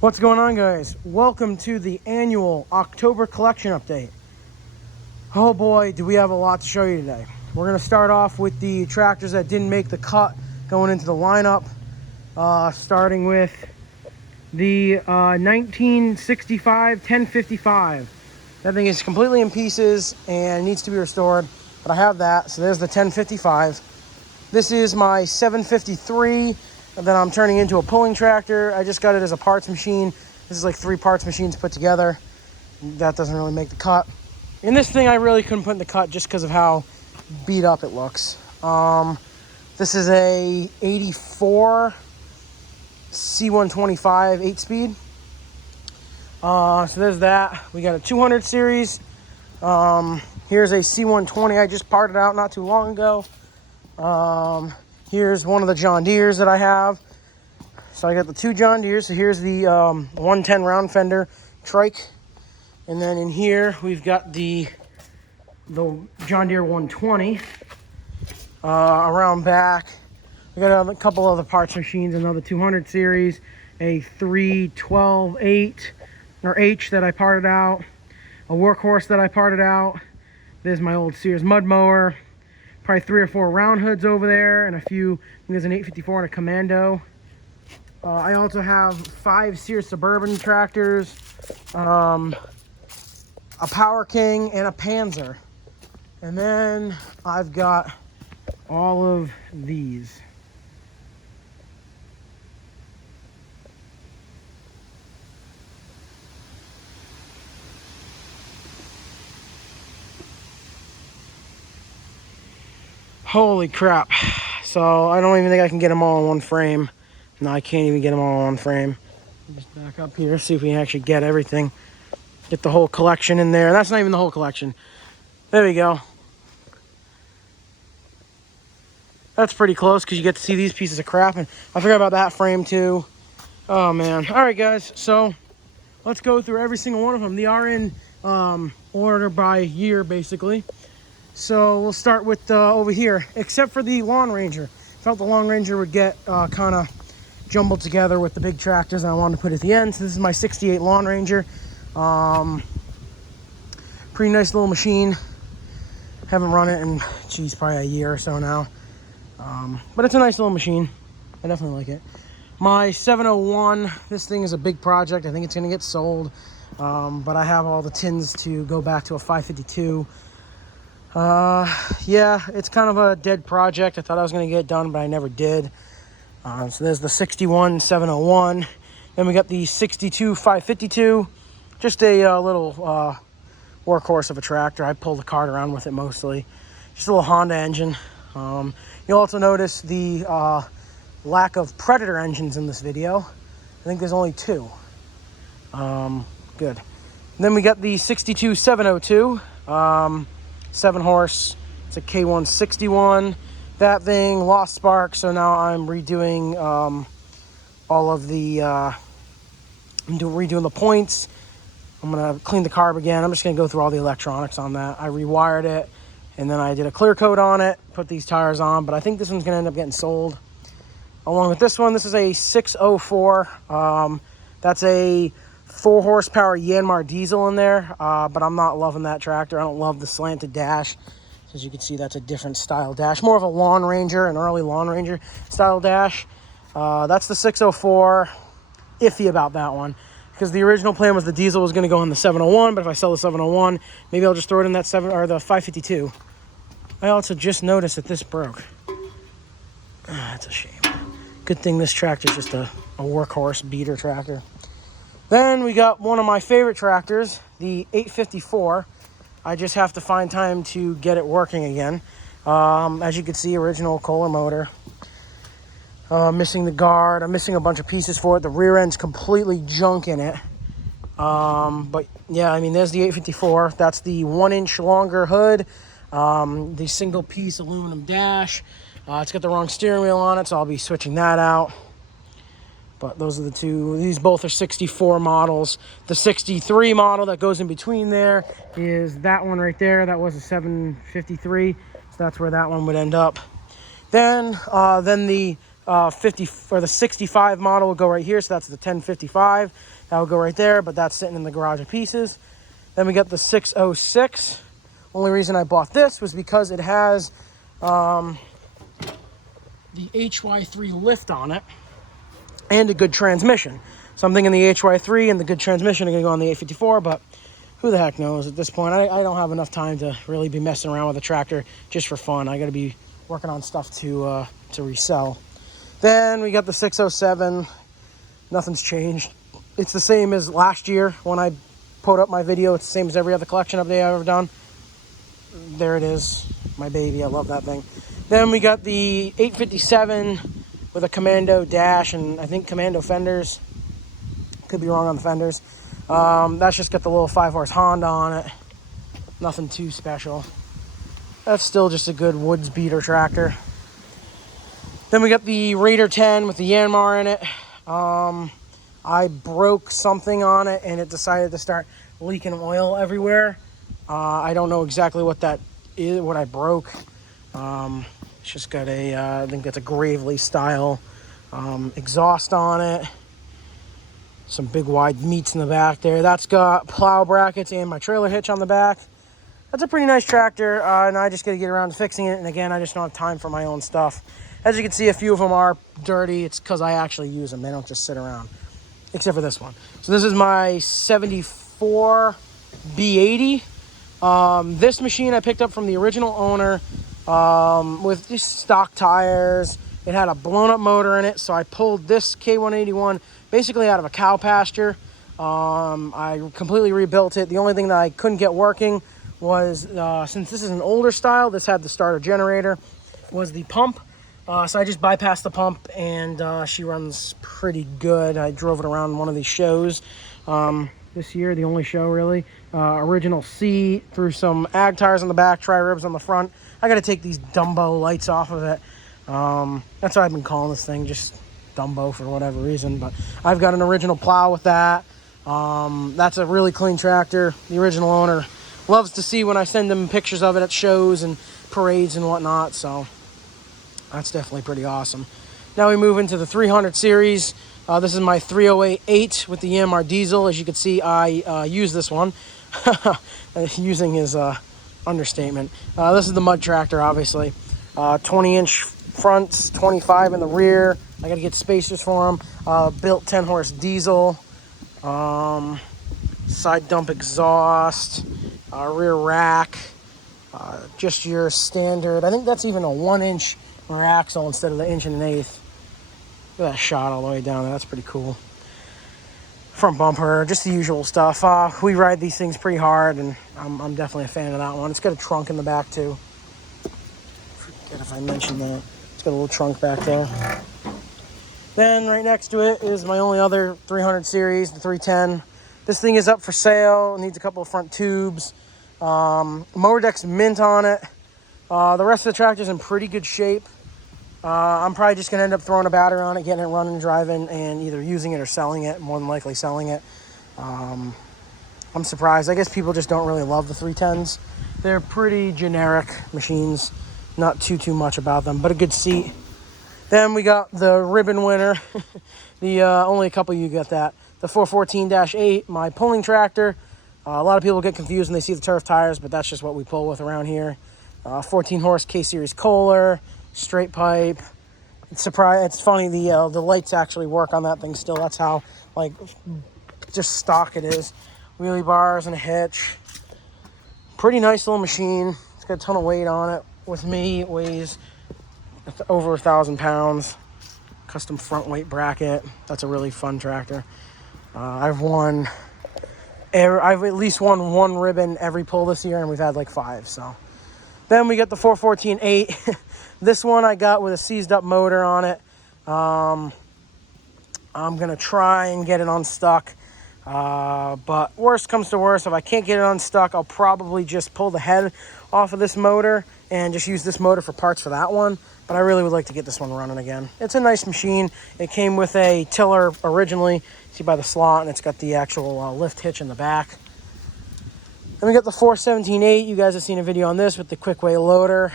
What's going on, guys? Welcome to the annual October collection update. Oh boy, do we have a lot to show you today. We're going to start off with the tractors that didn't make the cut going into the lineup, starting with the 1965 1055. That thing is completely in pieces and needs to be restored, but I have that, so there's the 1055. This is my 753 that I'm turning into a pulling tractor. I just got it as a parts machine. This is like 3 parts machines put together. That doesn't really make the cut. And this thing I really couldn't put in the cut just because of how beat up it looks. This is a 84 C125 8-speed. So there's that. We got a 200 series. Here's a C120 I just parted out not too long ago. Here's one of the John Deeres that I have. So I got the 2 John Deeres. So here's the 110 round fender trike. And then in here we've got the John Deere 120. Around back we got a couple other parts machines, another 200 series, a 312-8 or H that I parted out, a workhorse that I parted out. There's my old Sears mud mower. Probably 3 or 4 round hoods over there, and a few. I think there's an 854 and a Commando. I also have 5 Sears Suburban tractors, a Power King, and a Panzer. And then I've got all of these. Holy crap. So I don't even think I can get them all in one frame. No, I can't even get them all in one frame. Just back up here, see if we can actually get everything. Get the whole collection in there. That's not even the whole collection. There we go. That's pretty close because you get to see these pieces of crap. And I forgot about that frame too. Oh man. All right, guys. So let's go through every single one of them. They are in order by year, basically. So we'll start with over here, except for the Lawn Ranger. Felt the Lawn Ranger would get kind of jumbled together with the big tractors I wanted to put at the end. So this is my 68 Lawn Ranger. Pretty nice little machine. Haven't run it in, geez, probably a year or so now. But it's a nice little machine. I definitely like it. My 701, this thing is a big project. I think it's going to get sold. But I have all the tins to go back to a 552. Yeah, it's kind of a dead project. I thought I was going to get it done, but I never did. So there's the 61 701. Then we got the 62 552. Just a little workhorse of a tractor. I pull the cart around with it mostly. Just a little Honda engine. You'll also notice the lack of Predator engines in this video. I think there's only 2. Good. Then we got the 62 702. 7 horse. It's a K161. That thing lost spark, so now I'm redoing all of the redoing the points. I'm gonna clean the carb again. I'm just gonna go through all the electronics on that. I rewired it, and then I did a clear coat on it, put these tires on, but I think this one's gonna end up getting sold. Along with this one, this is a 604. That's a 4 horsepower Yanmar diesel in there, but I'm not loving that tractor. I don't love the slanted dash. As you can see, that's a different style dash. More of a Lawn Ranger, an early Lawn Ranger style dash. That's the 604. Iffy about that one, because the original plan was the diesel was going to go in the 701, but if I sell the 701, maybe I'll just throw it in that the 552. I also just noticed that this broke. That's a shame. Good thing this tractor is just a workhorse beater tractor. Then we got one of my favorite tractors, the 854. I just have to find time to get it working again. As you can see, original Kohler motor. Missing the guard. I'm missing a bunch of pieces for it. The rear end's completely junk in it. But yeah, I mean, there's the 854. That's the 1-inch longer hood. The single piece aluminum dash. It's got the wrong steering wheel on it, so I'll be switching that out. But those are the 2. These both are 64 models. The 63 model that goes in between there is that one right there. That was a 753. So that's where that one would end up. Then the 50 or the 65 model will go right here. So that's the 1055. That will go right there, but that's sitting in the garage of pieces. Then we got the 606. Only reason I bought this was because it has the HY3 lift on it and a good transmission. So I'm thinking the HY3 and the good transmission are going to go on the 854, but who the heck knows at this point. I don't have enough time to really be messing around with a tractor just for fun. I got to be working on stuff to resell. Then we got the 607. Nothing's changed. It's the same as last year when I put up my video. It's the same as every other collection update I've ever done. There it is, my baby. I love that thing. Then we got the 857 with a commando dash and I think commando fenders. Could be wrong on the fenders. That's just got the little 5-horse Honda on it. Nothing too special. That's still just a good woods beater tractor. Then we got the Raider 10 with the Yanmar in it. I broke something on it and it decided to start leaking oil everywhere. I don't know exactly what that is, what I broke. It's just got a, I think that's a Gravely style exhaust on it. Some big wide meats in the back there. That's got plow brackets and my trailer hitch on the back. That's a pretty nice tractor, and I just got to get around to fixing it. And again, I just don't have time for my own stuff. As you can see, a few of them are dirty. It's because I actually use them. They don't just sit around, except for this one. So this is my 74 B80. This machine I picked up from the original owner with just stock tires. It had a blown up motor in it, so I pulled this K181 basically out of a cow pasture. I completely rebuilt it. The only thing that I couldn't get working was, since this is an older style, this had the starter generator, was the pump. So I just bypassed the pump, and she runs pretty good. I drove it around one of these shows this year, the only show really. Original C, threw some ag tires on the back, tri-ribs on the front. I got to take these Dumbo lights off of it. That's what I've been calling this thing, just Dumbo for whatever reason. But I've got an original plow with that. That's a really clean tractor. The original owner loves to see when I send him pictures of it at shows and parades and whatnot. So that's definitely pretty awesome. Now we move into the 300 series. This is my 308 with the Yanmar diesel. As you can see, I use this one. Using is understatement. This is the mud tractor, obviously. 20-inch fronts, 25 in the rear. I got to get spacers for them. Built 10-horse diesel. Side dump exhaust. Rear rack. Just your standard. I think that's even a 1-inch rear axle instead of the 1 1/8 inch. Look at that shot all the way down there. That's pretty cool. Front bumper, just the usual stuff. We ride these things pretty hard, and I'm definitely a fan of that one. It's got a trunk in the back too. Forget if I mentioned that. It's got a little trunk back there. Then right next to it is my only other 300 series, the 310. This thing is up for sale. It needs a couple of front tubes. Mower deck's mint on it. The rest of the tractor's in pretty good shape. I'm probably just going to end up throwing a battery on it, getting it running, driving, and either using it or selling it. More than likely selling it. I'm surprised. I guess people just don't really love the 310s. They're pretty generic machines. Not too much about them, but a good seat. Then we got the ribbon winner. The only a couple of you get that. The 414-8, my pulling tractor. A lot of people get confused when they see the turf tires, but that's just what we pull with around here. 14-horse K-Series Kohler. Straight pipe. It's funny, the lights actually work on that thing still. That's how, like, just stock it is. Wheelie bars and a hitch. Pretty nice little machine. It's got a ton of weight on it. With me, it weighs over 1,000 pounds. Custom front weight bracket. That's a really fun tractor. I've at least won one ribbon every pull this year, and we've had like 5. So then we got the 414-8. This one I got with a seized up motor on it. I'm going to try and get it unstuck. But worst comes to worst, if I can't get it unstuck, I'll probably just pull the head off of this motor and just use this motor for parts for that one. But I really would like to get this one running again. It's a nice machine. It came with a tiller originally. See by the slot, and it's got the actual lift hitch in the back. Then we got the 417.8. You guys have seen a video on this with the quick way loader.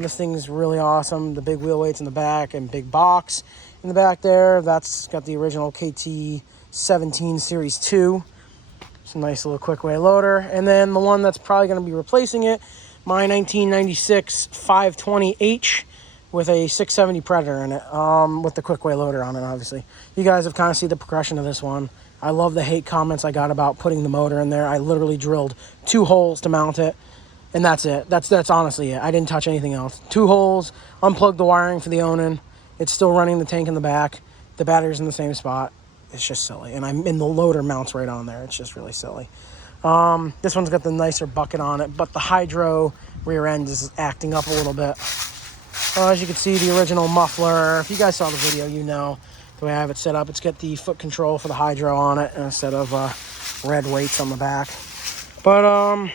This thing's really awesome. The big wheel weights in the back and big box in the back there. That's got the original KT17 Series 2. It's a nice little quick way loader. And then the one that's probably going to be replacing it, my 1996 520H with a 670 Predator in it, with the quick way loader on it, obviously. You guys have kind of seen the progression of this one. I love the hate comments I got about putting the motor in there. I literally drilled 2 holes to mount it, and that's it. That's honestly it. I didn't touch anything else. 2 holes, unplugged the wiring for the Onan. It's still running the tank in the back. The battery's in the same spot. It's just silly. And the loader mounts right on there. It's just really silly. This one's got the nicer bucket on it, but the hydro rear end is acting up a little bit. As you can see, the original muffler, if you guys saw the video, you know the way I have it set up. It's got the foot control for the hydro on it instead of red weights on the back. But,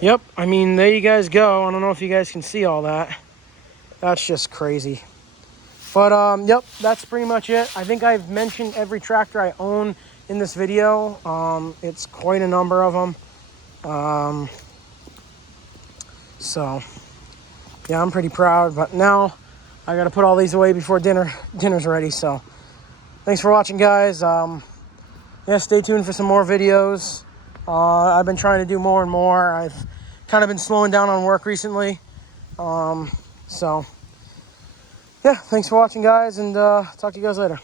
yep, I mean, there you guys go. I don't know if you guys can see all that. That's just crazy. But, yep, that's pretty much it. I think I've mentioned every tractor I own in this video. It's quite a number of them. So, yeah, I'm pretty proud. But now I got to put all these away before dinner's ready. So, thanks for watching, guys. Yeah, stay tuned for some more videos. I've been trying to do more and more. I've kind of been slowing down on work recently. So, yeah, thanks for watching, guys, and talk to you guys later.